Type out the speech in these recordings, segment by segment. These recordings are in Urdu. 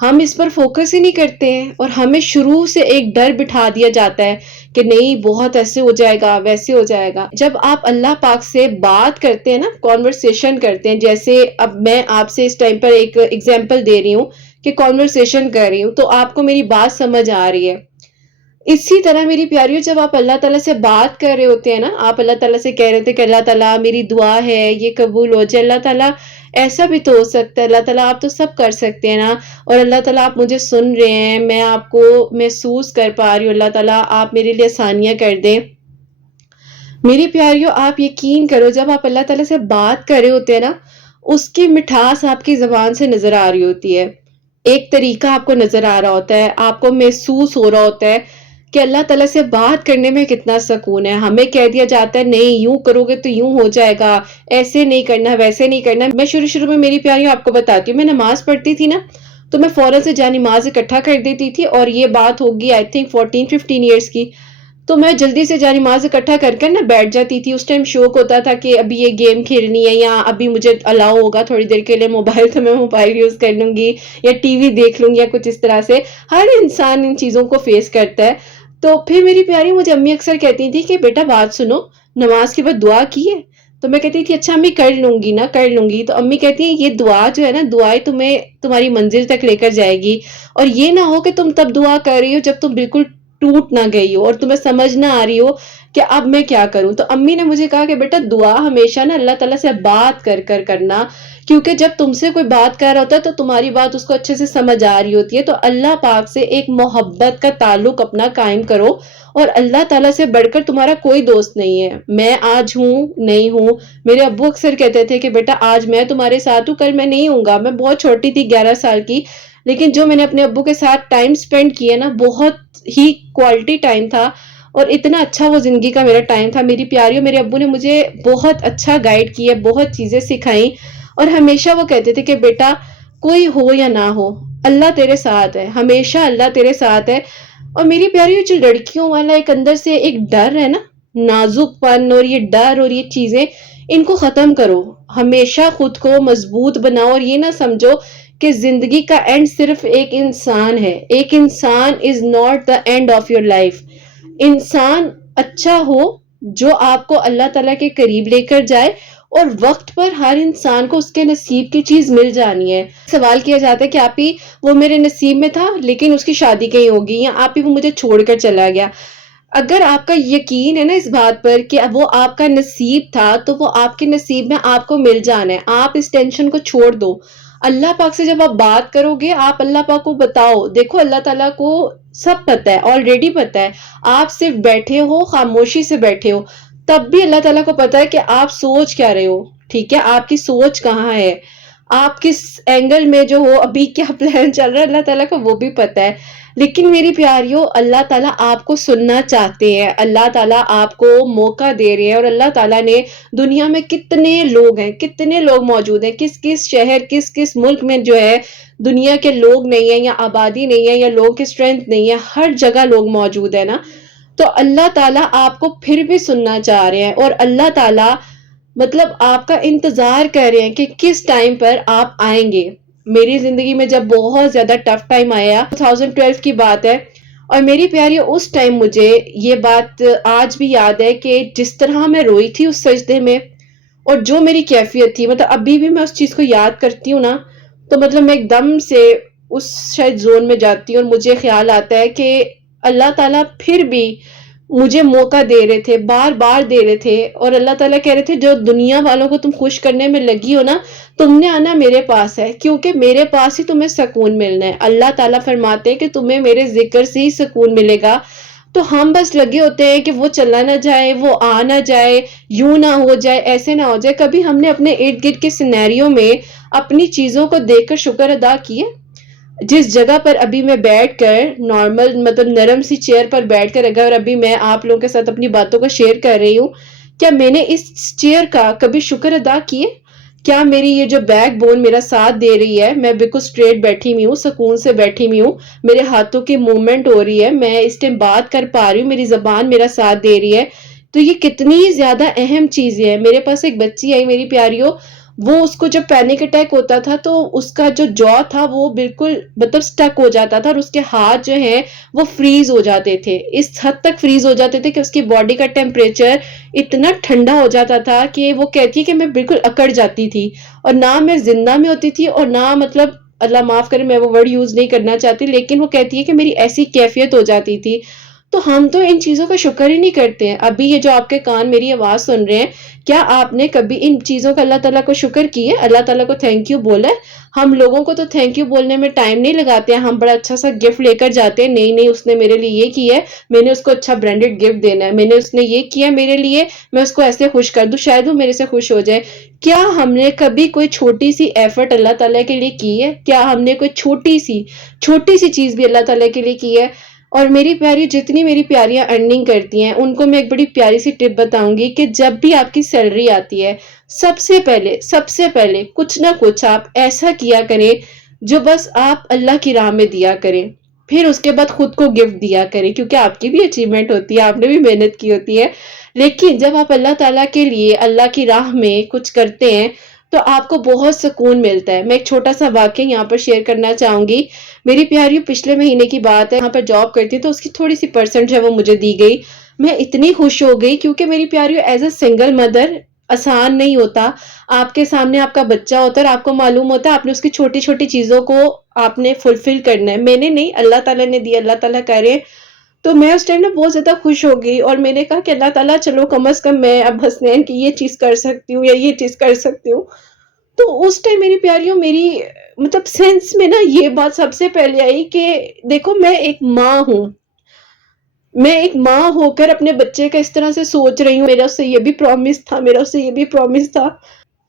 ہم اس پر فوکس ہی نہیں کرتے ہیں، اور ہمیں شروع سے ایک ڈر بٹھا دیا جاتا ہے کہ نہیں بہت ایسے ہو جائے گا ویسے ہو جائے گا۔ جب آپ اللہ پاک سے بات کرتے ہیں نا، کانورسیشن کرتے ہیں، جیسے اب میں آپ سے اس ٹائم پر ایک ایگزامپل دے رہی ہوں کہ کانورسیشن کر رہی ہوں، تو آپ کو میری بات سمجھ آ رہی ہے۔ اسی طرح میری پیاریوں، جب آپ اللہ تعالیٰ سے بات کر رہے ہوتے ہیں نا، آپ اللہ تعالیٰ سے کہہ رہے تھے کہ اللہ تعالیٰ میری دعا ہے یہ قبول ہو جائے، اللہ تعالیٰ ایسا بھی تو ہو سکتا ہے، اللہ تعالیٰ آپ تو سب کر سکتے ہیں نا، اور اللہ تعالیٰ آپ مجھے سن رہے ہیں، میں آپ کو محسوس کر پا رہی ہوں، اللہ تعالیٰ آپ میرے لیے آسانیاں کر دیں۔ میری پیاریوں، آپ یقین کرو، جب آپ اللہ تعالیٰ سے بات کر رہے ہوتے ہیں نا، اس کی مٹھاس آپ کی زبان سے نظر آ رہی ہوتی ہے، ایک طریقہ آپ کو نظر آ رہا ہوتا ہے، آپ کو محسوس ہو رہا ہوتا ہے کہ اللہ تعالیٰ سے بات کرنے میں کتنا سکون ہے۔ ہمیں کہہ دیا جاتا ہے نہیں یوں کرو گے تو یوں ہو جائے گا، ایسے نہیں کرنا ویسے نہیں کرنا۔ میں شروع میں میری پیاریوں آپ کو بتاتی ہوں، میں نماز پڑھتی تھی نا، تو میں فوراً سے جا نماز اکٹھا کر دیتی تھی، اور یہ بات ہوگی آئی تھنک 14-15 ایئرس کی، تو میں جلدی سے جا نماز اکٹھا کر کر نا بیٹھ جاتی تھی۔ اس ٹائم شوق ہوتا تھا کہ ابھی یہ گیم کھیلنی ہے، یا ابھی مجھے الاؤ ہوگا تھوڑی دیر کے لیے موبائل، تو میں موبائل یوز کر لوں گی یا ٹی وی دیکھ لوں گی یا کچھ اس طرح سے۔ ہر انسان ان چیزوں کو فیس کرتا ہے۔ تو پھر میری پیاری مجھے امی اکثر کہتی تھی کہ بیٹا بات سنو، نماز کے بعد دعا کی ہے؟ تو میں کہتی تھی اچھا امی کر لوں گی نا، کر لوں گی۔ تو امی کہتی ہیں یہ دعا جو ہے نا، دعائیں تمہیں تمہاری منزل تک لے کر جائے گی، اور یہ نہ ہو کہ تم تب دعا کر رہی ہو جب تم بالکل ٹوٹ نہ گئی ہو اور تمہیں سمجھ نہ آ رہی ہو کہ اب میں کیا کروں۔ تو امی نے مجھے کہا کہ بیٹا دعا ہمیشہ نا اللہ تعالیٰ سے بات کر کر کرنا، کیونکہ جب تم سے کوئی بات کر رہا ہوتا ہے تو تمہاری بات اس کو اچھے سے سمجھ آ رہی ہوتی ہے۔ تو اللہ پاک سے ایک محبت کا تعلق اپنا قائم کرو، اور اللہ تعالیٰ سے بڑھ کر تمہارا کوئی دوست نہیں ہے۔ میں آج ہوں نہیں ہوں، میرے ابو اکثر کہتے تھے کہ بیٹا آج میں تمہارے ساتھ ہوں، کل میں نہیں ہوں گا۔ میں بہت چھوٹی تھی، 11 سال کی، لیکن جو میں نے اپنے ابو کے ساتھ ٹائم سپینڈ کیا نا، بہت ہی کوالٹی ٹائم تھا، اور اتنا اچھا وہ زندگی کا میرا ٹائم تھا۔ میری پیاریوں، میرے ابو نے مجھے بہت اچھا گائیڈ کیا، بہت چیزیں سکھائیں، اور ہمیشہ وہ کہتے تھے کہ بیٹا کوئی ہو یا نہ ہو، اللہ تیرے ساتھ ہے، ہمیشہ اللہ تیرے ساتھ ہے۔ اور میری پیاریوں، جو لڑکیوں والا ایک اندر سے ایک ڈر ہے نا، نازک پن، اور یہ ڈر اور یہ چیزیں، ان کو ختم کرو، ہمیشہ خود کو مضبوط بناؤ، اور یہ نہ سمجھو کہ زندگی کا اینڈ صرف ایک انسان ہے۔ ایک انسان is not the and of your life. انسان اچھا ہو جو آپ کو اللہ تعالیٰ کے قریب لے کر جائے، اور وقت پر ہر انسان کو اس کے نصیب کی چیز مل جانی ہے۔ سوال کیا جاتا ہے کہ آپ ہی وہ میرے نصیب میں تھا لیکن اس کی شادی کہیں ہوگی، یا آپ ہی وہ مجھے چھوڑ کر چلا گیا۔ اگر آپ کا یقین ہے نا اس بات پر کہ وہ آپ کا نصیب تھا، تو وہ آپ کے نصیب میں آپ کو مل جانا ہے۔ آپ اس ٹینشن کو چھوڑ دو۔ اللہ پاک سے جب آپ بات کرو گے، آپ اللہ پاک کو بتاؤ، دیکھو اللہ تعالیٰ کو سب پتہ ہے، آلریڈی پتہ ہے۔ آپ صرف بیٹھے ہو، خاموشی سے بیٹھے ہو، تب بھی اللہ تعالیٰ کو پتہ ہے کہ آپ سوچ کیا رہے ہو، ٹھیک ہے؟ آپ کی سوچ کہاں ہے، آپ کس اینگل میں جو ہو، ابھی کیا پلان چل رہا ہے، اللہ تعالیٰ کو وہ بھی پتہ ہے۔ لیکن میری پیاریوں، اللہ تعالیٰ آپ کو سننا چاہتے ہیں، اللہ تعالیٰ آپ کو موقع دے رہے ہیں، اور اللہ تعالیٰ نے دنیا میں کتنے لوگ ہیں، کتنے لوگ موجود ہیں، کس کس شہر، کس کس ملک میں جو ہے دنیا کے لوگ نہیں ہیں، یا آبادی نہیں ہے، یا لوگوں کی اسٹرینتھ نہیں ہے، ہر جگہ لوگ موجود ہیں نا۔ تو اللہ تعالیٰ آپ کو پھر بھی سننا چاہ رہے ہیں، اور اللہ تعالیٰ مطلب آپ کا انتظار کر رہے ہیں کہ کس ٹائم پر آپ آئیں گے۔ میری زندگی میں جب بہت زیادہ ٹف ٹائم آیا، 2012 کی بات ہے، اور میری پیاری اس ٹائم مجھے یہ بات آج بھی یاد ہے کہ جس طرح میں روئی تھی اس سجدے میں، اور جو میری کیفیت تھی، مطلب ابھی بھی میں اس چیز کو یاد کرتی ہوں نا، تو مطلب میں ایک دم سے اس شاید زون میں جاتی ہوں، اور مجھے خیال آتا ہے کہ اللہ تعالیٰ پھر بھی مجھے موقع دے رہے تھے، بار بار دے رہے تھے، اور اللہ تعالیٰ کہہ رہے تھے جو دنیا والوں کو تم خوش کرنے میں لگی ہو نا، تم نے آنا میرے پاس ہے، کیونکہ میرے پاس ہی تمہیں سکون ملنا ہے۔ اللہ تعالیٰ فرماتے ہیں کہ تمہیں میرے ذکر سے ہی سکون ملے گا۔ تو ہم بس لگے ہوتے ہیں کہ وہ چلا نہ جائے، وہ آ نہ جائے، یوں نہ ہو جائے، ایسے نہ ہو جائے۔ کبھی ہم نے اپنے ارد گرد کے سینیریو میں اپنی چیزوں کو دیکھ کر شکر ادا کیے؟ جس جگہ پر ابھی میں بیٹھ کر نارمل مطلب نرم سی چیئر پر بیٹھ کر اگر ابھی میں آپ لوگوں کے ساتھ اپنی باتوں کو شیئر کر رہی ہوں، کیا میں نے اس چیئر کا کبھی شکر ادا کیے؟ کیا میری یہ جو بیک بون میرا ساتھ دے رہی ہے، میں بالکل اسٹریٹ بیٹھی ہوئی ہوں، سکون سے بیٹھی ہوئی ہوں، میرے ہاتھوں کی موومنٹ ہو رہی ہے، میں اس ٹائم بات کر پا رہی ہوں، میری زبان میرا ساتھ دے رہی ہے، تو یہ کتنی زیادہ اہم چیزیں ہیں۔ میرے پاس ایک بچی آئی میری پیاریوں، وہ اس کو جب پینک اٹیک ہوتا تھا تو اس کا جو جو تھا وہ بالکل مطلب سٹک ہو جاتا تھا، اور اس کے ہاتھ جو ہیں وہ فریز ہو جاتے تھے، اس حد تک فریز ہو جاتے تھے کہ اس کی باڈی کا ٹیمپریچر اتنا ٹھنڈا ہو جاتا تھا کہ وہ کہتی ہے کہ میں بالکل اکڑ جاتی تھی، اور نہ میں زندہ میں ہوتی تھی، اور نہ مطلب اللہ معاف کرے میں وہ ورڈ یوز نہیں کرنا چاہتی، لیکن وہ کہتی ہے کہ میری ایسی کیفیت ہو جاتی تھی۔ تو ہم تو ان چیزوں کا شکر ہی نہیں کرتے ہیں۔ ابھی یہ جو آپ کے کان میری آواز سن رہے ہیں، کیا آپ نے کبھی ان چیزوں کا اللہ تعالیٰ کو شکر کیے، اللہ تعالیٰ کو تھینک یو بولا ہے؟ ہم لوگوں کو تو تھینک یو بولنے میں ٹائم نہیں لگاتے ہیں، ہم بڑا اچھا سا گفٹ لے کر جاتے ہیں، نہیں نہیں اس نے میرے لیے یہ کیا ہے، میں نے اس کو اچھا برانڈیڈ گفٹ دینا ہے، اس نے یہ کیا میرے لیے، میں اس کو ایسے خوش کر دوں شاید وہ میرے سے خوش ہو جائے۔ کیا ہم نے کبھی کوئی چھوٹی سی ایفرٹ اللہ تعالیٰ کے لیے کی ہے؟ کیا ہم نے کوئی چھوٹی سی چیز بھی اللہ تعالیٰ کے لیے کی ہے؟ اور میری پیاری، جتنی میری پیاریاں ارننگ کرتی ہیں ان کو میں ایک بڑی پیاری سی ٹپ بتاؤں گی کہ جب بھی آپ کی سیلری آتی ہے، سب سے پہلے کچھ نہ کچھ آپ ایسا کیا کریں جو بس آپ اللہ کی راہ میں دیا کریں، پھر اس کے بعد خود کو گفٹ دیا کریں، کیونکہ آپ کی بھی اچیومنٹ ہوتی ہے، آپ نے بھی محنت کی ہوتی ہے، لیکن جب آپ اللہ تعالیٰ کے لیے اللہ کی راہ میں کچھ کرتے ہیں تو آپ کو بہت سکون ملتا ہے۔ میں ایک چھوٹا سا واقعہ یہاں پر شیئر کرنا چاہوں گی۔ میری پیاری، پچھلے مہینے کی بات ہے، یہاں پر جاب کرتی تو اس کی تھوڑی سی پرسنٹ جو ہے وہ مجھے دی گئی۔ میں اتنی خوش ہو گئی کیونکہ میری پیاری ایز اے سنگل مدر آسان نہیں ہوتا، آپ کے سامنے آپ کا بچہ ہوتا ہے اور آپ کو معلوم ہوتا ہے آپ نے اس کی چھوٹی چھوٹی چیزوں کو آپ نے فلفل کرنا ہے۔ میں نے نہیں، اللہ تعالیٰ نے دیا، اللہ تعالیٰ کہہ رہے ہیں۔ تو میں اس ٹائم نا بہت زیادہ خوش ہو گئی، اور میں نے کہا کہ اللہ تعالیٰ چلو کم از کم میں اب حسنین کی یہ چیز کر سکتی ہوں یا یہ چیز کر سکتی ہوں۔ تو اس ٹائم میری پیاریوں، میری مطلب سینس میں نا یہ بات سب سے پہلے آئی کہ دیکھو میں ایک ماں ہوں، میں ایک ماں ہو کر اپنے بچے کا اس طرح سے سوچ رہی ہوں، میرا اس سے یہ بھی پرومس تھا، میرا اس سے یہ بھی پرومس تھا،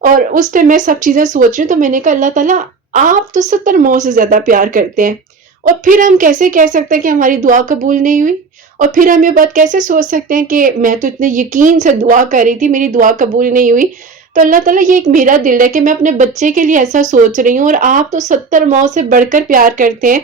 اور اس ٹائم میں سب چیزیں سوچ رہی ہوں۔ تو میں نے کہا اللہ تعالیٰ آپ تو 70 ماؤں سے زیادہ پیار کرتے ہیں، اور پھر ہم کیسے کہہ سکتے ہیں کہ ہماری دعا قبول نہیں ہوئی، اور پھر ہم یہ بات کیسے سوچ سکتے ہیں کہ میں تو اتنے یقین سے دعا کر رہی تھی، میری دعا قبول نہیں ہوئی۔ تو اللہ تعالیٰ یہ ایک میرا دل ہے کہ میں اپنے بچے کے لیے ایسا سوچ رہی ہوں، اور آپ تو 70 ماؤں سے بڑھ کر پیار کرتے ہیں،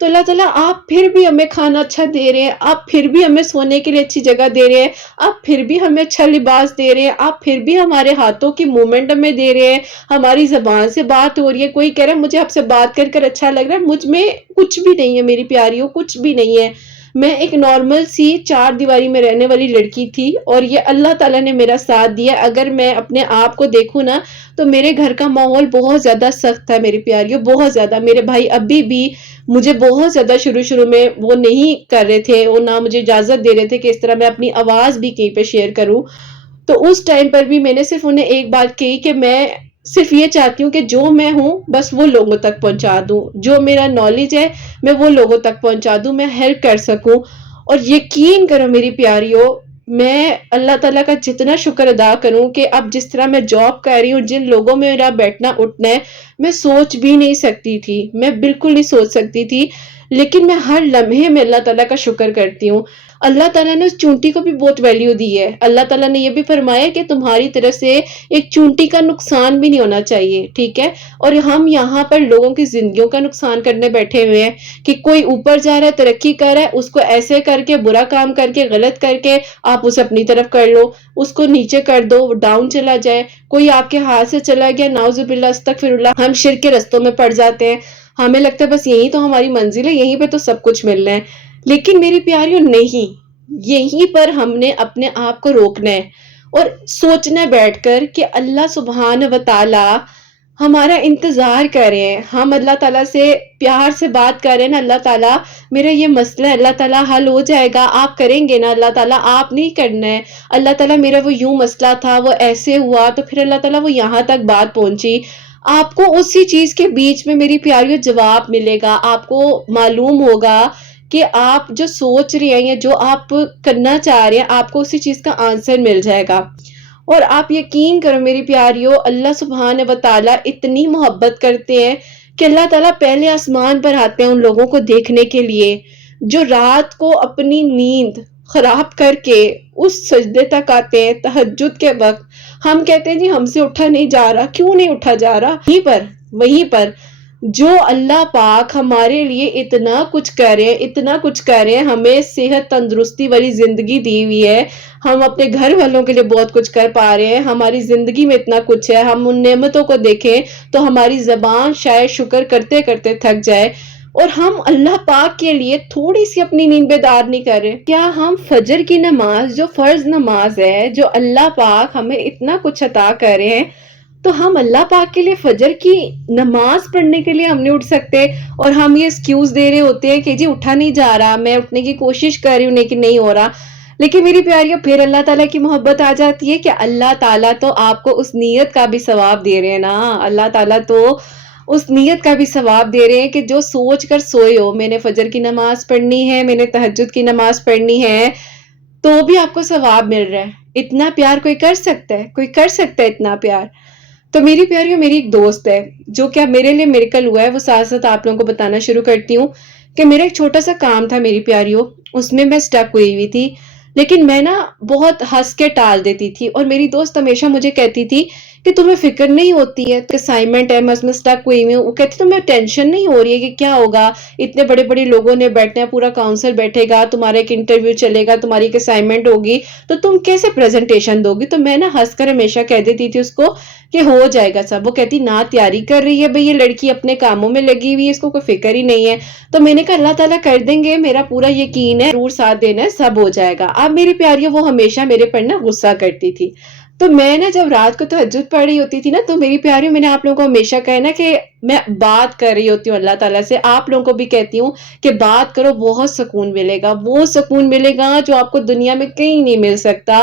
تو اللہ تعالیٰ آپ پھر بھی ہمیں کھانا اچھا دے رہے ہیں، آپ پھر بھی ہمیں سونے کے لیے اچھی جگہ دے رہے ہیں، آپ پھر بھی ہمیں اچھا لباس دے رہے ہیں، آپ پھر بھی ہمارے ہاتھوں کی موومنٹ ہمیں دے رہے ہیں، ہماری زبان سے بات ہو رہی ہے، کوئی کہہ رہا ہے مجھے آپ سے بات کر کر اچھا لگ رہا ہے، مجھ میں کچھ بھی نہیں ہے میری پیاریوں، کچھ بھی نہیں ہے۔ میں ایک نارمل سی 4 دیواری میں رہنے والی لڑکی تھی، اور یہ اللہ تعالیٰ نے میرا ساتھ دیا۔ اگر میں اپنے آپ کو دیکھوں نا تو میرے گھر کا ماحول بہت زیادہ سخت تھا میری پیاریوں، بہت زیادہ۔ میرے بھائی ابھی بھی مجھے بہت زیادہ شروع میں وہ نہیں کر رہے تھے، وہ نہ مجھے اجازت دے رہے تھے کہ اس طرح میں اپنی آواز بھی کہیں پہ شیئر کروں۔ تو اس ٹائم پر بھی میں نے صرف انہیں ایک بات کہی کہ میں صرف یہ چاہتی ہوں کہ جو میں ہوں بس وہ لوگوں تک پہنچا دوں، جو میرا نالج ہے میں وہ لوگوں تک پہنچا دوں، میں ہیلپ کر سکوں۔ اور یقین کرو میری پیاریوں، میں اللہ تعالیٰ کا جتنا شکر ادا کروں کہ اب جس طرح میں جاب کر رہی ہوں، جن لوگوں میں میرا بیٹھنا اٹھنا ہے، میں سوچ بھی نہیں سکتی تھی، میں بالکل نہیں سوچ سکتی تھی، لیکن میں ہر لمحے میں اللہ تعالیٰ کا شکر کرتی ہوں۔ اللہ تعالیٰ نے اس چونٹی کو بھی بہت ویلیو دی ہے، اللہ تعالیٰ نے یہ بھی فرمایا کہ تمہاری طرف سے ایک چونٹی کا نقصان بھی نہیں ہونا چاہیے، ٹھیک ہے؟ اور ہم یہاں پر لوگوں کی زندگیوں کا نقصان کرنے بیٹھے ہوئے ہیں کہ کوئی اوپر جا رہا ہے، ترقی کر رہا ہے، اس کو ایسے کر کے، برا کام کر کے، غلط کر کے آپ اسے اپنی طرف کر لو، اس کو نیچے کر دو، وہ ڈاؤن چلا جائے، کوئی آپ کے ہاتھ سے چلا گیا، نعوذ باللہ استغفر اللہ، ہم شرک کے رستوں میں پڑ جاتے ہیں، ہمیں لگتا ہے بس یہی تو ہماری منزل ہے، یہیں پہ تو سب کچھ ملنا ہے۔ لیکن میری پیاریوں نہیں، یہیں پر ہم نے اپنے آپ کو روکنا ہے اور سوچنا ہے بیٹھ کر کہ اللہ سبحانہ و تعالی ہمارا انتظار کر رہے ہیں، ہم اللہ تعالیٰ سے پیار سے بات کر رہے ہیں نا، اللہ تعالیٰ میرا یہ مسئلہ ہے، اللہ تعالیٰ حل ہو جائے گا، آپ کریں گے نا، اللہ تعالیٰ آپ نہیں کرنا ہے، اللہ تعالیٰ میرا وہ یوں مسئلہ تھا، وہ ایسے ہوا، تو پھر اللہ تعالیٰ وہ یہاں تک بات پہنچی۔ آپ کو اسی چیز کے بیچ میں میری پیاریوں جواب ملے گا، آپ کو معلوم ہوگا کہ آپ جو سوچ رہے ہیں یا جو آپ کرنا چاہ رہے ہیں، آپ کو اسی چیز کا آنسر مل جائے گا۔ اور آپ یقین کرو میری پیاریوں، اللہ سبحانہ و تعالیٰ اتنی محبت کرتے ہیں کہ اللہ تعالیٰ پہلے آسمان پر آتے ہیں ان لوگوں کو دیکھنے کے لیے جو رات کو اپنی نیند خراب کر کے اس سجدے تک آتے ہیں تہجد کے وقت۔ ہم کہتے ہیں جی ہم سے اٹھا نہیں جا رہا، کیوں نہیں اٹھا جا رہا؟ وہیں پر جو اللہ پاک ہمارے لیے اتنا کچھ کر رہے ہیں، اتنا کچھ کر رہے ہیں، ہمیں صحت تندرستی والی زندگی دی ہوئی ہے، ہم اپنے گھر والوں کے لیے بہت کچھ کر پا رہے ہیں، ہماری زندگی میں اتنا کچھ ہے، ہم ان نعمتوں کو دیکھیں تو ہماری زبان شاید شکر کرتے کرتے تھک جائے، اور ہم اللہ پاک کے لیے تھوڑی سی اپنی نیند بیدار نہیں کر رہے۔ کیا ہم فجر کی نماز، جو فرض نماز ہے، جو اللہ پاک ہمیں اتنا کچھ عطا کر رہے ہیں، تو ہم اللہ پاک کے لیے فجر کی نماز پڑھنے کے لیے ہم نہیں اٹھ سکتے، اور ہم یہ ایکسکیوز دے رہے ہوتے ہیں کہ جی اٹھا نہیں جا رہا، میں اٹھنے کی کوشش کر رہی ہوں لیکن نہیں ہو رہا۔ لیکن میری پیاریوں، پھر اللہ تعالیٰ کی محبت آ جاتی ہے کہ اللہ تعالیٰ تو آپ کو اس نیت کا بھی ثواب دے رہے ہیں نا، اللہ تعالیٰ تو اس نیت کا بھی ثواب دے رہے ہیں کہ جو سوچ کر سوئے ہو میں نے فجر کی نماز پڑھنی ہے، میں نے تہجد کی نماز پڑھنی ہے، تو بھی آپ کو ثواب مل رہا ہے۔ اتنا پیار کوئی کر سکتا ہے؟ کوئی کر سکتا ہے اتنا پیار؟ تو میری پیاریوں، میری ایک دوست ہے جو کہ اب میرے لیے میریکل ہوا ہے، وہ ساتھ ساتھ آپ لوگوں کو بتانا شروع کرتی ہوں کہ میرا ایک چھوٹا سا کام تھا میری پیاریوں، اس میں اسٹک ہوئی تھی، لیکن میں نا بہت ہنس کے ٹال دیتی تھی، اور میری دوست ہمیشہ مجھے کہتی تھی کہ تمہیں فکر نہیں ہوتی ہے، تو اسائنمنٹ ہے، میں اس میں اسٹک ہوئی ہوں، وہ کہتی تمہیں ٹینشن نہیں ہو رہی ہے کہ کیا ہوگا، اتنے بڑے بڑے لوگوں نے بیٹھنا ہے، پورا کاؤنسل بیٹھے گا، تمہارا ایک انٹرویو چلے گا، تمہاری ایک اسائنمنٹ ہوگی، تو تم کیسے پریزنٹیشن دو گی؟ تو میں نا ہنس کر ہمیشہ کہہ دیتی تھی اس کو کہ ہو جائے گا سب۔ وہ کہتی نہ تیاری کر رہی ہے بھئی، یہ لڑکی اپنے کاموں میں لگی ہوئی ہے، اس کو کوئی فکر ہی نہیں ہے۔ تو میں نے کہا اللہ تعالیٰ کر دیں گے، میرا پورا یقین ہے، ضرور ساتھ دینا ہے، سب ہو جائے گا۔ اب میری پیاریوں، وہ ہمیشہ میرے پر نا غصہ کرتی تھی، تو میں نا جب رات کو تہجد پڑھ رہی ہوتی تھی نا، تو میری پیاریوں، میں نے آپ لوگوں کو ہمیشہ کہا نا کہ میں بات کر رہی ہوتی ہوں اللہ تعالیٰ سے، آپ لوگوں کو بھی کہتی ہوں کہ بات کرو، بہت سکون ملے گا، وہ سکون ملے گا جو آپ کو دنیا میں کہیں نہیں مل سکتا۔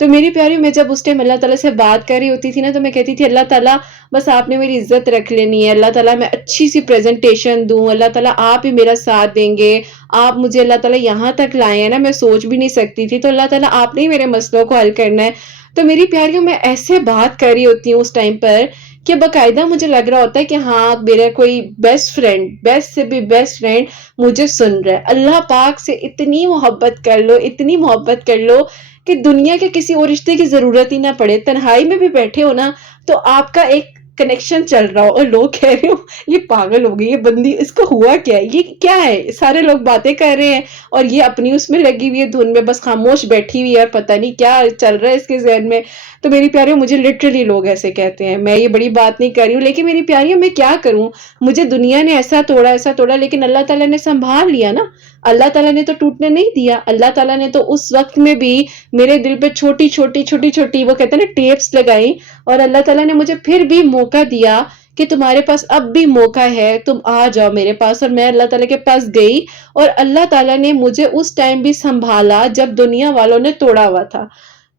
تو میری پیاری، میں جب اس ٹائم اللہ تعالیٰ سے بات کر رہی ہوتی تھی نا، تو میں کہتی تھی اللہ تعالیٰ بس آپ نے میری عزت رکھ لینی ہے، اللہ تعالیٰ میں اچھی سی پریزنٹیشن دوں، اللہ تعالیٰ آپ ہی میرا ساتھ دیں گے، آپ مجھے اللہ تعالیٰ یہاں تک لائے ہیں نا، میں سوچ بھی نہیں سکتی تھی، تو اللہ تعالیٰ آپ نے ہی میرے مسئلوں کو حل کرنا ہے۔ تو میری پیاریوں، میں ایسے بات کر رہی ہوتی ہوں اس ٹائم پر کہ باقاعدہ مجھے لگ رہا ہوتا ہے کہ ہاں میرا کوئی بیسٹ فرینڈ، بیسٹ سے بھی بیسٹ فرینڈ مجھے سن رہا ہے۔ اللہ پاک سے اتنی محبت کر لو، اتنی محبت کر لو کہ دنیا کے کسی اور رشتے کی ضرورت ہی نہ پڑے، تنہائی میں بھی بیٹھے ہو نا تو آپ کا ایک کنیکشن چل رہا ہو، اور لوگ کہہ رہے ہو یہ پاگل ہو گئی، یہ بندی، اس کو ہوا کیا ہے، یہ کیا ہے، سارے لوگ باتیں کر رہے ہیں اور یہ اپنی اس میں لگی ہوئی ہے، دھن میں بس خاموش بیٹھی ہوئی ہے، اور پتہ نہیں کیا چل رہا ہے اس کے ذہن میں۔ تو میری پیاریوں، مجھے لٹرلی لوگ ایسے کہتے ہیں، میں یہ بڑی بات نہیں کر رہی ہوں، لیکن میری پیاریوں، میں کیا کروں، مجھے دنیا نے ایسا توڑا، لیکن اللہ تعالیٰ نے سنبھال لیا نا، اللہ تعالیٰ نے تو ٹوٹنے نہیں دیا، اللہ تعالیٰ نے تو اس وقت میں بھی میرے دل پہ چھوٹی چھوٹی وہ کہتے ہیں نا ٹیپس لگائی، اور اللہ تعالیٰ نے مجھے پھر بھی موقع دیا کہ تمہارے پاس اب بھی موقع ہے، تم آ جاؤ میرے پاس، اور میں اللہ تعالیٰ کے پاس گئی، اور اللہ تعالیٰ نے مجھے اس ٹائم بھی سنبھالا جب دنیا والوں نے توڑا ہوا تھا۔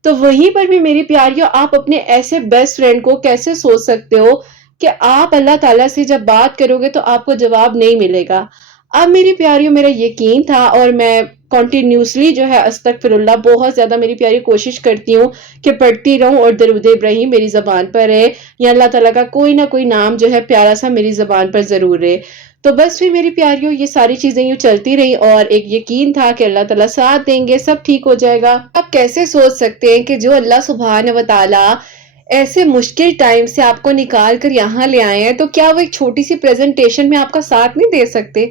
تو وہیں پر بھی میری پیاریوں، آپ اپنے ایسے بیسٹ فرینڈ کو کیسے سوچ سکتے ہو کہ آپ اللہ تعالیٰ سے جب بات کرو گے تو آپ کو جواب نہیں ملے گا؟ اب میری پیاریوں، میرا یقین تھا، اور میں کنٹینیوسلی جو ہے استغفر اللہ بہت زیادہ میری پیاری کوشش کرتی ہوں کہ پڑھتی رہوں، اور درود ابراہیم میری زبان پر رہے، یا اللہ تعالیٰ کا کوئی نہ کوئی نام جو ہے پیارا سا میری زبان پر ضرور رہے۔ تو بس پھر میری پیاریوں، یہ ساری چیزیں یوں چلتی رہی، اور ایک یقین تھا کہ اللہ تعالیٰ ساتھ دیں گے، سب ٹھیک ہو جائے گا۔ آپ کیسے سوچ سکتے ہیں کہ جو اللہ سبحانہ و تعالیٰ ایسے مشکل ٹائم سے آپ کو نکال کر یہاں لے آئے ہیں، تو کیا وہ ایک چھوٹی سی پریزنٹیشن میں آپ کا ساتھ نہیں دے سکتے؟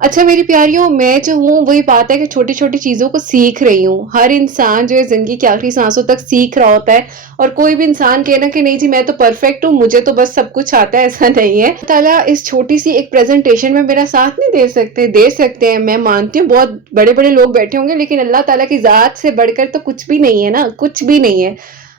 اچھا میری پیاریوں، میں جو ہوں وہی بات ہے کہ چھوٹی چھوٹی چیزوں کو سیکھ رہی ہوں۔ ہر انسان جو ہے زندگی کی آخری سانسوں تک سیکھ رہا ہوتا ہے، اور کوئی بھی انسان کہنا کہ نہیں جی میں تو پرفیکٹ ہوں، مجھے تو بس سب کچھ آتا ہے، ایسا نہیں ہے۔ اللہ تعالیٰ اس چھوٹی سی ایک پریزنٹیشن میں میرا ساتھ نہیں دے سکتے ہیں، میں مانتی ہوں بہت بڑے بڑے لوگ بیٹھے ہوں گے، لیکن اللہ تعالیٰ کی ذات سے بڑھ کر تو کچھ بھی نہیں ہے نا، کچھ بھی نہیں ہے۔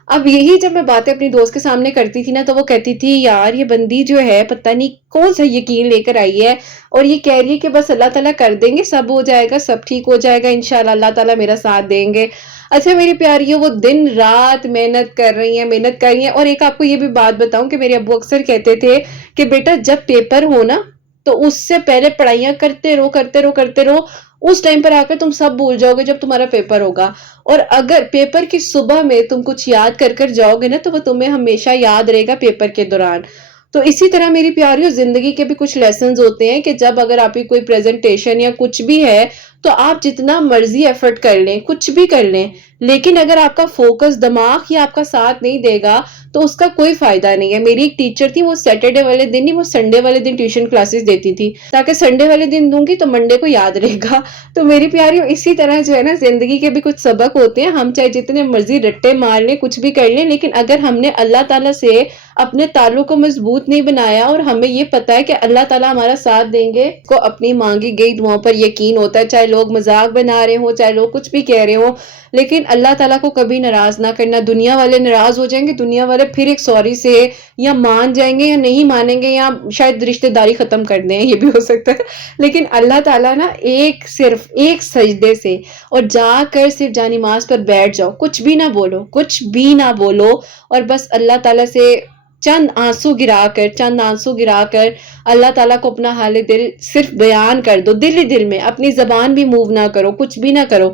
اب یہی جب میں باتیں اپنی دوست کے سامنے کرتی تھی نا، تو وہ کہتی تھی یار یہ بندی جو ہے پتہ نہیں کون سا یقین لے کر آئی ہے، اور یہ کہہ رہی ہے کہ بس اللہ تعالیٰ کر دیں گے، سب ہو جائے گا، سب ٹھیک ہو جائے گا انشاءاللہ، اللہ تعالیٰ میرا ساتھ دیں گے۔ اچھا میری پیاریوں، وہ دن رات محنت کر رہی ہیں، اور ایک آپ کو یہ بھی بات بتاؤں کہ میرے ابو اکثر کہتے تھے کہ بیٹا جب پیپر ہو نا تو اس سے پہلے پڑھائیاں کرتے رہو، اس ٹائم پر آ کر تم سب بھول جاؤ گے جب تمہارا پیپر ہوگا، اور اگر پیپر کی صبح میں تم کچھ یاد کر جاؤ گے نا تو وہ تمہیں ہمیشہ یاد رہے گا پیپر کے دوران۔ تو اسی طرح میری پیاریوں، زندگی کے بھی کچھ لیسنز ہوتے ہیں کہ جب اگر آپ کی کوئی پریزنٹیشن یا کچھ بھی ہے تو آپ جتنا مرضی ایفرٹ کر لیں، کچھ بھی کر لیں، لیکن اگر آپ کا فوکس دماغ ہی آپ کا ساتھ نہیں دے گا تو اس کا کوئی فائدہ نہیں ہے۔ میری ایک ٹیچر تھی، وہ سیٹرڈے والے دن نہیں، وہ سنڈے والے دن ٹیوشن کلاسز دیتی تھی تاکہ سنڈے والے دن دوں گی تو منڈے کو یاد رہے گا۔ تو میری پیاریوں، اسی طرح جو ہے نا، زندگی کے بھی کچھ سبق ہوتے ہیں۔ ہم چاہے جتنے مرضی رٹے مار لیں، کچھ بھی کر لیں، لیکن اگر ہم نے اللہ تعالیٰ سے اپنے تعلق کو مضبوط نہیں بنایا اور ہمیں یہ پتا ہے کہ اللہ تعالیٰ ہمارا ساتھ دیں گے، کو اپنی مانگی گئی دعاؤں پر یقین ہوتا ہے، چاہے لوگ مذاق بنا رہے ہوں، چاہے لوگ کچھ بھی کہہ رہے ہوں، لیکن اللہ تعالیٰ کو کبھی ناراض نہ کرنا۔ دنیا والے ناراض ہو جائیں گے، دنیا والے پھر ایک سوری سے یا مان جائیں گے یا نہیں مانیں گے، یا شاید رشتہ داری ختم کر دیں، یہ بھی ہو سکتا ہے، لیکن اللہ تعالیٰ نا صرف ایک سجدے سے اور جا کر صرف جانماز پر بیٹھ جاؤ، کچھ بھی نہ بولو، کچھ بھی نہ بولو، اور بس اللہ تعالیٰ سے چند آنسو گرا کر اللہ تعالیٰ کو اپنا حال دل صرف بیان کر دو، دل ہی دل میں، اپنی زبان بھی موو نہ کرو، کچھ بھی نہ کرو۔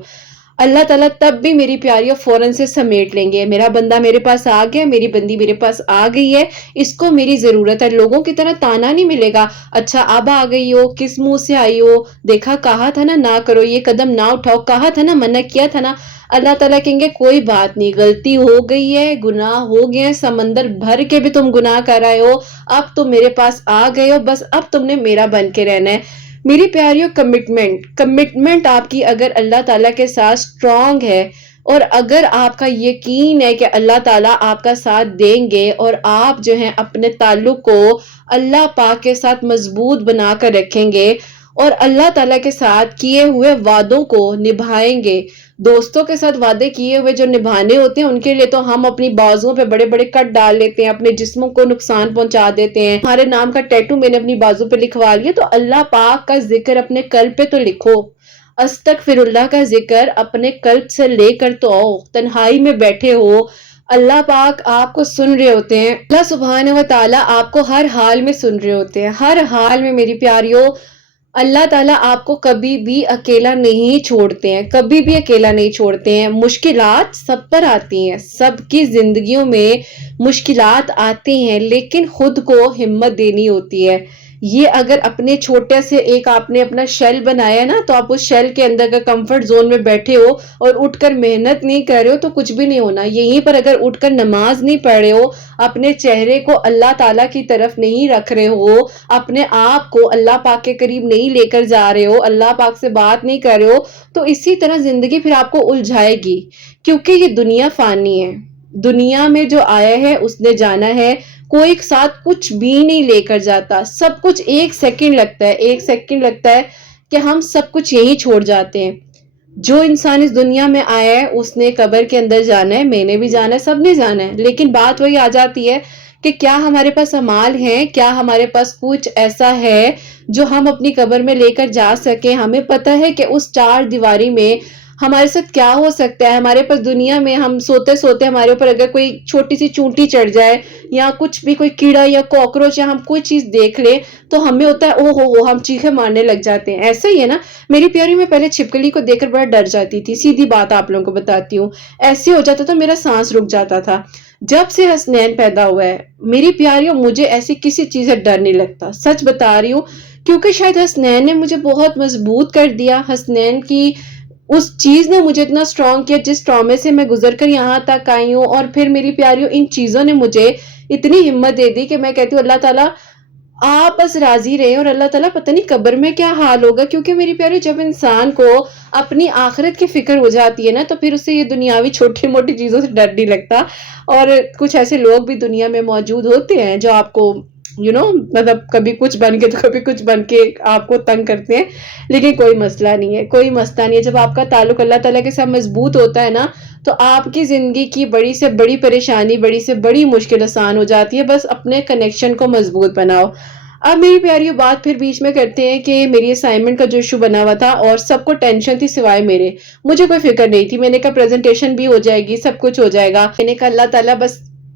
اللہ تعالیٰ تب بھی میری پیاریوں فوراً سے سمیٹ لیں گے۔ میرا بندہ میرے پاس آ گیا، میری بندی میرے پاس آ گئی ہے، اس کو میری ضرورت ہے۔ لوگوں کی طرح تانا نہیں ملے گا، اچھا اب آ گئی ہو، کس منہ سے آئی ہو، دیکھا کہا تھا نا نہ کرو، یہ قدم نہ اٹھاؤ، کہا تھا نا، منع کیا تھا نا۔ اللہ تعالیٰ کہیں گے کوئی بات نہیں، غلطی ہو گئی ہے، گناہ ہو گئے ہیں، سمندر بھر کے بھی تم گناہ کر رہے ہو، اب تم میرے پاس آ گئے ہو، بس اب تم نے میرا بن کے رہنا ہے۔ میری پیاریوں، کمٹمنٹ آپ کی اگر اللہ تعالیٰ کے ساتھ سٹرونگ ہے، اور اگر آپ کا یقین ہے کہ اللہ تعالیٰ آپ کا ساتھ دیں گے، اور آپ جو ہیں اپنے تعلق کو اللہ پاک کے ساتھ مضبوط بنا کر رکھیں گے اور اللہ تعالیٰ کے ساتھ کیے ہوئے وعدوں کو نبھائیں گے۔ دوستوں کے ساتھ وعدے کیے ہوئے جو نبھانے ہوتے ہیں، ان کے لیے تو ہم اپنی بازوؤں پہ بڑے بڑے کٹ ڈال لیتے ہیں، اپنے جسموں کو نقصان پہنچا دیتے ہیں۔ ہمارے نام کا ٹیٹو میں نے اپنی بازو پہ لکھوا لیا، تو اللہ پاک کا ذکر اپنے قلب پہ تو لکھو، استغفر اللہ کا ذکر اپنے قلب سے لے کر تو آؤ۔ تنہائی میں بیٹھے ہو، اللہ پاک آپ کو سن رہے ہوتے ہیں، اللہ سبحانہ و تعالیٰ آپ کو ہر حال میں سن رہے ہوتے ہیں، ہر حال میں۔ میری پیاریوں، اللہ تعالیٰ آپ کو کبھی بھی اکیلا نہیں چھوڑتے ہیں، کبھی بھی اکیلا نہیں چھوڑتے ہیں۔ مشکلات سب پر آتی ہیں، سب کی زندگیوں میں مشکلات آتی ہیں، لیکن خود کو ہمت دینی ہوتی ہے۔ یہ اگر اپنے چھوٹے سے ایک آپ نے اپنا شیل بنایا نا، تو آپ اس شیل کے اندر کا کمفرٹ زون میں بیٹھے ہو اور اٹھ کر محنت نہیں کر رہے ہو تو کچھ بھی نہیں ہونا۔ یہیں پر اگر اٹھ کر نماز نہیں پڑھ رہے ہو، اپنے چہرے کو اللہ تعالیٰ کی طرف نہیں رکھ رہے ہو، اپنے آپ کو اللہ پاک کے قریب نہیں لے کر جا رہے ہو، اللہ پاک سے بات نہیں کر رہے ہو، تو اسی طرح زندگی پھر آپ کو الجھائے گی، کیونکہ یہ دنیا فانی ہے۔ دنیا میں جو آیا ہے اس نے جانا ہے، کوئی ساتھ کچھ بھی نہیں لے کر جاتا، سب کچھ ایک سیکنڈ لگتا ہے کہ ہم سب کچھ یہی چھوڑ جاتے ہیں۔ جو انسان اس دنیا میں آیا ہے اس نے قبر کے اندر جانا ہے، میں نے بھی جانا ہے، سب نے جانا ہے، لیکن بات وہی آ جاتی ہے کہ کیا ہمارے پاس اعمال ہیں، کیا ہمارے پاس کچھ ایسا ہے جو ہم اپنی قبر میں لے کر جا سکیں۔ ہمیں پتہ ہے کہ اس چار دیواری میں ہمارے ساتھ کیا ہو سکتا ہے۔ ہمارے پاس دنیا میں ہم سوتے سوتے ہمارے اوپر اگر کوئی چھوٹی سی چونٹی چڑھ جائے یا کچھ بھی، کوئی کیڑا یا کاکروچ یا ہم کوئی چیز دیکھ لیں تو ہمیں ہوتا ہے او ہو، ہم چیخیں مارنے لگ جاتے ہیں۔ ایسا ہی ہے نا میری پیاری، میں پہلے چھپکلی کو دیکھ کر بڑا ڈر جاتی تھی، سیدھی بات آپ لوگوں کو بتاتی ہوں، ایسے ہو جاتا تھا میرا سانس رک جاتا تھا۔ جب سے حسنین پیدا ہوا ہے میری پیاریوں، مجھے ایسی کسی چیز سے ڈر نہیں لگتا، سچ بتا رہی ہوں، کیونکہ شاید حسنین نے مجھے بہت مضبوط کر دیا۔ حسنین کی اس چیز نے مجھے اتنا سٹرونگ کیا، جس ٹرامے سے میں گزر کر یہاں تک آئی ہوں، اور پھر میری پیاریوں ان چیزوں نے مجھے اتنی ہمت دے دی کہ میں کہتی ہوں اللہ تعالیٰ آپ بس راضی رہے، اور اللہ تعالیٰ پتہ نہیں قبر میں کیا حال ہوگا، کیونکہ میری پیاری جب انسان کو اپنی آخرت کی فکر ہو جاتی ہے نا، تو پھر اسے یہ دنیاوی چھوٹی موٹی چیزوں سے ڈر نہیں لگتا۔ اور کچھ ایسے لوگ بھی دنیا میں موجود ہوتے ہیں جو آپ کو مطلب کبھی کچھ بن کے تو کبھی کچھ بن کے آپ کو تنگ کرتے ہیں، لیکن کوئی مسئلہ نہیں ہے، کوئی مسئلہ نہیں ہے۔ جب آپ کا تعلق اللہ تعالیٰ کے ساتھ مضبوط ہوتا ہے نا، تو آپ کی زندگی کی بڑی سے بڑی پریشانی، بڑی سے بڑی مشکل آسان ہو جاتی ہے، بس اپنے کنیکشن کو مضبوط بناؤ۔ اب میری پیاری بات پھر بیچ میں کرتے ہیں کہ میری اسائنمنٹ کا جو ایشو بنا ہوا تھا اور سب کو ٹینشن تھی سوائے میرے، مجھے کوئی فکر نہیں تھی، میں نے کہا پریزنٹیشن بھی ہو جائے گی، سب کچھ ہو جائے گا، میں نے کہا اللہ تعالیٰ بس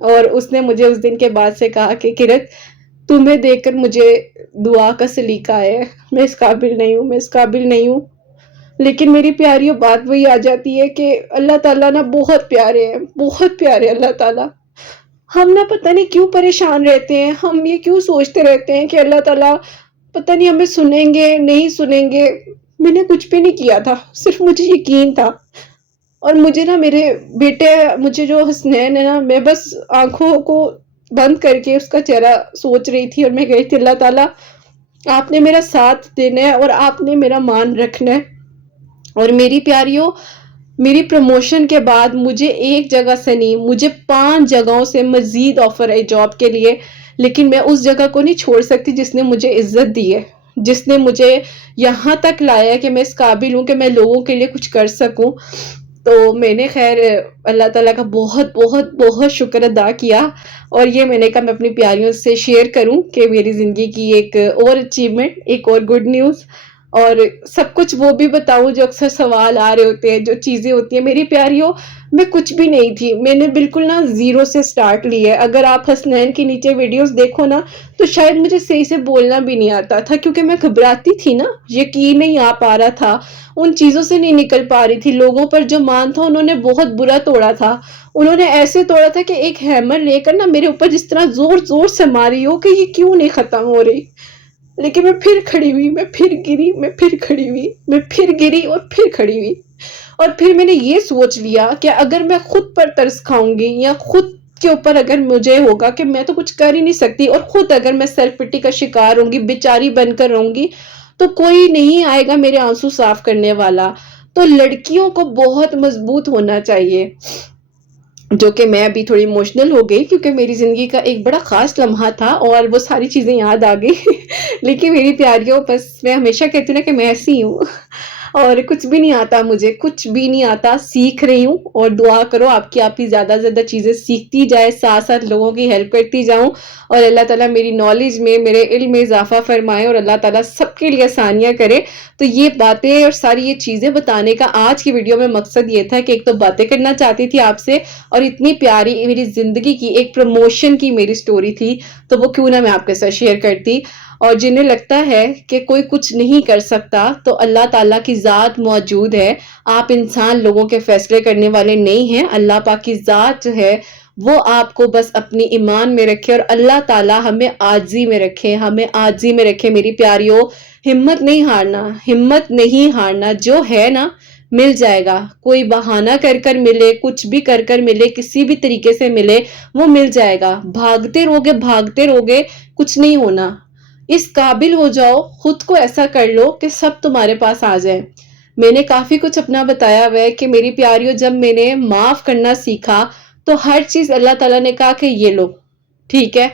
اور اس نے مجھے اس دن کے بعد سے کہا کہ کرت تمہیں دیکھ کر مجھے دعا کا سلیقہ ہے، میں اس قابل نہیں ہوں، میں اس قابل نہیں ہوں۔ لیکن میری پیاریوں بات وہی آ جاتی ہے کہ اللہ تعالیٰ نا بہت پیارے ہیں، بہت پیارے اللہ تعالیٰ۔ ہم نا پتہ نہیں کیوں پریشان رہتے ہیں، ہم یہ کیوں سوچتے رہتے ہیں کہ اللہ تعالیٰ پتہ نہیں ہمیں سنیں گے نہیں سنیں گے۔ میں نے کچھ بھی نہیں کیا تھا، صرف مجھے یقین تھا، اور مجھے نا میرے بیٹے، مجھے جو حسنین ہے نا، میں بس آنکھوں کو بند کر کے اس کا چہرہ سوچ رہی تھی اور میں کہی تھی اللہ تعالیٰ آپ نے میرا ساتھ دینا ہے اور آپ نے میرا مان رکھنا ہے۔ اور میری پیاریوں، میری پروموشن کے بعد مجھے ایک جگہ سے نہیں، مجھے 5 جگہوں سے مزید آفر ہے جاب کے لیے، لیکن میں اس جگہ کو نہیں چھوڑ سکتی جس نے مجھے عزت دی ہے، جس نے مجھے یہاں تک لایا کہ میں اس قابل ہوں کہ میں لوگوں کے لیے کچھ کر سکوں۔ تو میں نے خیر اللہ تعالیٰ کا بہت بہت بہت شکر ادا کیا، اور یہ میں نے کہا میں اپنی پیاریوں سے شیئر کروں کہ میری زندگی کی ایک اور اچیومنٹ، ایک اور گڈ نیوز، اور سب کچھ وہ بھی بتاؤں جو اکثر سوال آ رہے ہوتے ہیں، جو چیزیں ہوتی ہیں۔ میری پیاریوں، میں کچھ بھی نہیں تھی، میں نے بالکل نا زیرو سے سٹارٹ لی ہے۔ اگر آپ حسنین کے نیچے ویڈیوز دیکھو نا تو شاید مجھے صحیح سے بولنا بھی نہیں آتا تھا، کیونکہ میں گھبراتی تھی نا، یقین نہیں آ پا رہا تھا، ان چیزوں سے نہیں نکل پا رہی تھی۔ لوگوں پر جو مان تھا انہوں نے بہت برا توڑا تھا، انہوں نے ایسے توڑا تھا کہ ایک ہیمر لے کر نا میرے اوپر جس طرح زور زور سے ماری ہو کہ یہ کیوں نہیں ختم ہو رہی۔ لیکن میں پھر کھڑی ہوئی، میں پھر گری، میں پھر کھڑی ہوئی، میں پھر گری اور پھر کھڑی ہوئی۔ اور پھر میں نے یہ سوچ لیا کہ اگر میں خود پر ترس کھاؤں گی یا خود کے اوپر اگر مجھے ہوگا کہ میں تو کچھ کر ہی نہیں سکتی، اور خود اگر میں سیلف پٹی کا شکار ہوں گی، بیچاری بن کر رہوں گی، تو کوئی نہیں آئے گا میرے آنسو صاف کرنے والا۔ تو لڑکیوں کو بہت مضبوط ہونا چاہیے، جو کہ میں ابھی تھوڑی ایموشنل ہو گئی کیونکہ میری زندگی کا ایک بڑا خاص لمحہ تھا اور وہ ساری چیزیں یاد آ گئی۔ لیکن میری پیاریوں، بس میں ہمیشہ کہتی ہوں نا کہ میں ایسی ہوں، اور کچھ بھی نہیں آتا، مجھے کچھ بھی نہیں آتا، سیکھ رہی ہوں، اور دعا کرو آپ کی زیادہ سے زیادہ چیزیں سیکھتی جائے، ساتھ ساتھ لوگوں کی ہیلپ کرتی جاؤں، اور اللہ تعالیٰ میری نالج میں، میرے علم میں اضافہ فرمائے، اور اللہ تعالیٰ سب کے لیے آسانیاں کرے۔ تو یہ باتیں اور ساری یہ چیزیں بتانے کا آج کی ویڈیو میں مقصد یہ تھا کہ ایک تو باتیں کرنا چاہتی تھی آپ سے، اور اتنی پیاری میری زندگی کی ایک پروموشن کی میری سٹوری تھی، تو وہ کیوں نہ میں آپ کے ساتھ شیئر کرتی۔ اور جنہیں لگتا ہے کہ کوئی کچھ نہیں کر سکتا، تو اللہ تعالیٰ کی ذات موجود ہے۔ آپ انسان لوگوں کے فیصلے کرنے والے نہیں ہیں، اللہ پاک کی ذات جو ہے وہ آپ کو بس اپنی ایمان میں رکھے، اور اللہ تعالیٰ ہمیں عاجزی میں رکھے، ہمیں عاجزی میں رکھے۔ میری پیاریوں، ہمت نہیں ہارنا، ہمت نہیں ہارنا، جو ہے نا مل جائے گا، کوئی بہانہ کر کر ملے، کچھ بھی کر کر ملے، کسی بھی طریقے سے ملے، وہ مل جائے گا۔ بھاگتے رہوگے کچھ نہیں ہونا۔ اس قابل ہو جاؤ، خود کو ایسا کر لو کہ سب تمہارے پاس آ جائے۔ میں نے کافی کچھ اپنا بتایا ہوا ہے کہ میری پیاریوں، جب میں نے معاف کرنا سیکھا تو ہر چیز اللہ تعالیٰ نے کہا کہ یہ لو، ٹھیک ہے۔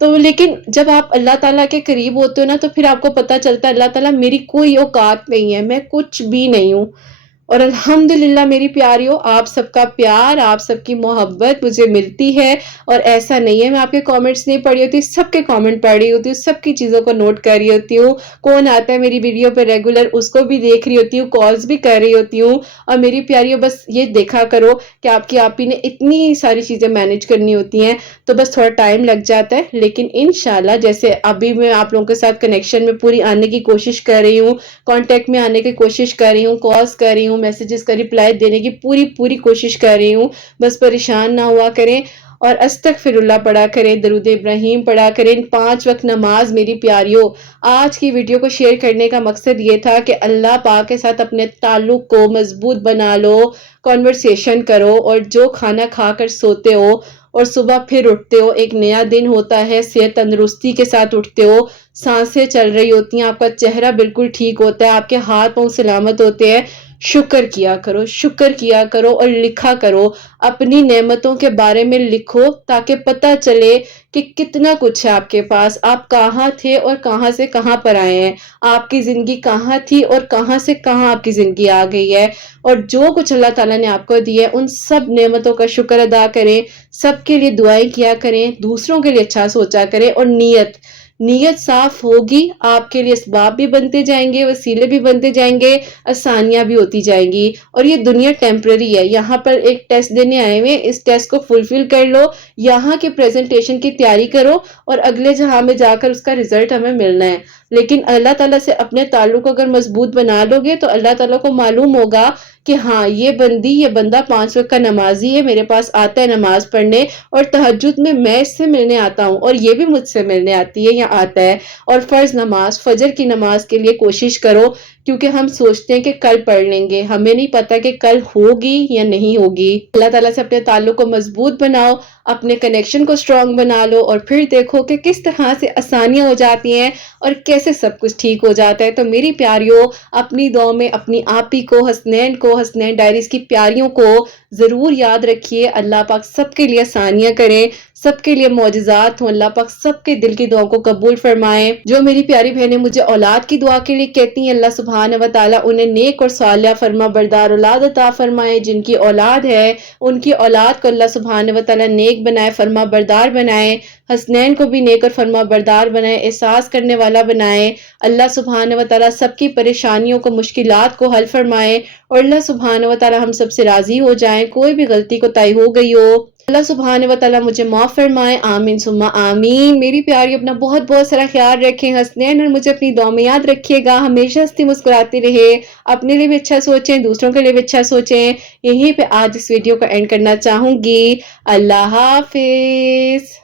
تو لیکن جب آپ اللہ تعالیٰ کے قریب ہوتے ہو نا تو پھر آپ کو پتہ چلتا ہے اللہ تعالیٰ میری کوئی اوقات نہیں ہے، میں کچھ بھی نہیں ہوں۔ اور الحمدللہ میری پیاریوں، آپ سب کا پیار، آپ سب کی محبت مجھے ملتی ہے، اور ایسا نہیں ہے میں آپ کے کامنٹس نہیں پڑھی ہوتی، سب کے کامنٹ پڑھ رہی ہوتی ہوں، سب کی چیزوں کو نوٹ کر رہی ہوتی ہوں، کون آتا ہے میری ویڈیو پہ ریگولر اس کو بھی دیکھ رہی ہوتی ہوں، کالز بھی کر رہی ہوتی ہوں۔ اور میری پیاریوں، بس یہ دیکھا کرو کہ آپ کی آپی نے اتنی ساری چیزیں مینیج کرنی ہوتی ہیں، تو بس تھوڑا ٹائم لگ جاتا ہے، لیکن انشاءاللہ جیسے ابھی میں آپ لوگوں کے ساتھ کنیکشن میں پوری آنے کی کوشش کر رہی ہوں، کانٹیکٹ میں آنے کی کوشش کر رہی ہوں، کالز کر رہی ہوں، میسیجز کا رپلائی دینے کی پوری کوشش کر رہی ہوں، بس پریشان نہ ہوا کریں، اور استغفر اللہ پڑھا کریں، درود ابراہیم پڑھا کریں، 5 وقت نماز۔ میری پیاریوں، آج کی ویڈیو کو شیئر کرنے کا مقصد یہ تھا کہ اللہ پاک کے ساتھ اپنے تعلق کو مضبوط بنا لو، کنورسیشن کرو، اور جو کھانا کھا کر سوتے ہو اور صبح پھر اٹھتے ہو، ایک نیا دن ہوتا ہے، صحت تندرستی کے ساتھ اٹھتے ہو، سانسیں چل رہی ہوتی ہیں، آپ کا چہرہ بالکل ٹھیک ہوتا ہے، آپ کے ہاتھ پاؤں سلامت ہوتے ہیں، شکر کیا کرو، شکر کیا کرو، اور لکھا کرو، اپنی نعمتوں کے بارے میں لکھو، تاکہ پتہ چلے کہ کتنا کچھ ہے آپ کے پاس، آپ کہاں تھے اور کہاں سے کہاں پر آئے ہیں، آپ کی زندگی کہاں تھی اور کہاں سے کہاں آپ کی زندگی آ گئی ہے، اور جو کچھ اللہ تعالیٰ نے آپ کو دیا ہے ان سب نعمتوں کا شکر ادا کریں، سب کے لیے دعائیں کیا کریں، دوسروں کے لیے اچھا سوچا کریں، اور نیت صاف ہوگی آپ کے لیے اسباب بھی بنتے جائیں گے، وسیلے بھی بنتے جائیں گے، آسانیاں بھی ہوتی جائیں گی۔ اور یہ دنیا ٹیمپرری ہے، یہاں پر ایک ٹیسٹ دینے آئے ہوئے، اس ٹیسٹ کو فلفل کر لو، یہاں کے پریزنٹیشن کی تیاری کرو اور اگلے جہاں میں جا کر اس کا رزلٹ ہمیں ملنا ہے۔ لیکن اللہ تعالیٰ سے اپنے تعلق اگر مضبوط بنا لو گے تو اللہ تعالیٰ کو معلوم ہوگا کہ ہاں یہ بندی، یہ بندہ 5 وقت کا نمازی ہے، میرے پاس آتا ہے نماز پڑھنے، اور تہجد میں اس سے ملنے آتا ہوں اور یہ بھی مجھ سے ملنے آتی ہے یا آتا ہے۔ اور فرض نماز، فجر کی نماز کے لیے کوشش کرو، کیونکہ ہم سوچتے ہیں کہ کل پڑھ لیں گے، ہمیں نہیں پتا کہ کل ہوگی یا نہیں ہوگی۔ اللہ تعالیٰ سے اپنے تعلق کو مضبوط بناؤ، اپنے کنیکشن کو سٹرونگ بنا لو، اور پھر دیکھو کہ کس طرح سے آسانیاں ہو جاتی ہیں اور کیسے سب کچھ ٹھیک ہو جاتا ہے۔ تو میری پیاریوں، اپنی دعا میں اپنی آپی کو، حسنین ڈائریز کی پیاریوں کو ضرور یاد رکھیے۔ اللہ پاک سب کے لیے آسانیاں کریں، سب کے لیے معجزات ہوں، اللہ پاک سب کے دل کی دعاوں کو قبول فرمائیں۔ جو میری پیاری بہنیں مجھے اولاد کی دعا کے لیے کہتی ہیں، اللہ سبحانہ و تعالیٰ انہیں نیک اور صالحہ فرما بردار اولاد عطا فرمائے۔ جن کی اولاد ہے ان کی اولاد کو اللہ سبحانہ و تعالیٰ نیک بنائے، فرما بردار بنائے۔ حسنین کو بھی نیک اور فرما بردار بنائے، احساس کرنے والا بنائے۔ اللہ سبحانہ و تعالیٰ سب کی پریشانیوں کو، مشکلات کو حل فرمائے، اور اللہ سبحانہ و تعالیٰ ہم سب سے راضی ہو جائیں۔ کوئی بھی غلطی کوتاہی ہو گئی ہو، اللہ سبحانہ و تعالیٰ مجھے معاف فرمائے، آمین ثم آمین۔ میری پیاری اپنا بہت بہت سارا خیال رکھیں، حسنین اور مجھے اپنی دعا میں یاد رکھیے گا، ہمیشہ ہنستی مسکراتی رہے، اپنے لیے بھی اچھا سوچیں، دوسروں کے لیے بھی اچھا سوچیں۔ یہیں پہ آج اس ویڈیو کو اینڈ کرنا چاہوں گی۔ اللہ حافظ۔